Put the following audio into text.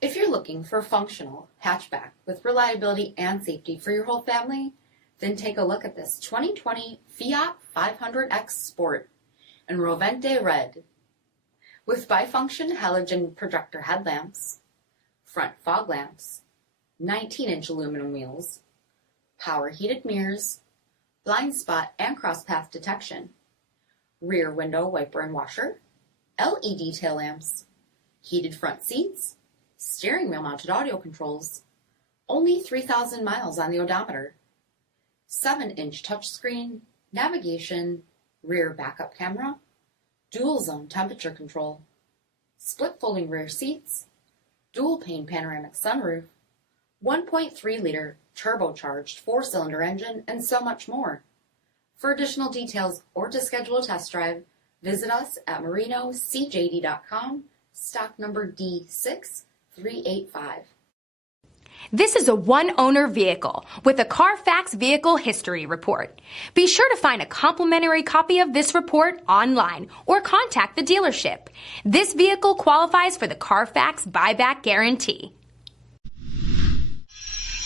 If you're looking for a functional hatchback with reliability and safety for your whole family, then take a look at this 2020 Fiat 500X Sport in Rovente Red. With bifunction halogen projector headlamps, front fog lamps, 19-inch aluminum wheels, power heated mirrors, blind spot and cross-path detection, rear window wiper and washer, LED tail lamps, heated front seats, steering wheel mounted audio controls, only 3,000 miles on the odometer, 7-inch touchscreen, navigation, rear backup camera, dual zone temperature control, split folding rear seats, dual pane panoramic sunroof, 1.3 liter turbocharged 4-cylinder engine, and so much more. For additional details or to schedule a test drive, visit us at marinocjd.com, stock number D6385. This is a one-owner vehicle with a CARFAX Vehicle History Report. Be sure to find a complimentary copy of this report online or contact the dealership. This vehicle qualifies for the CARFAX Buyback Guarantee.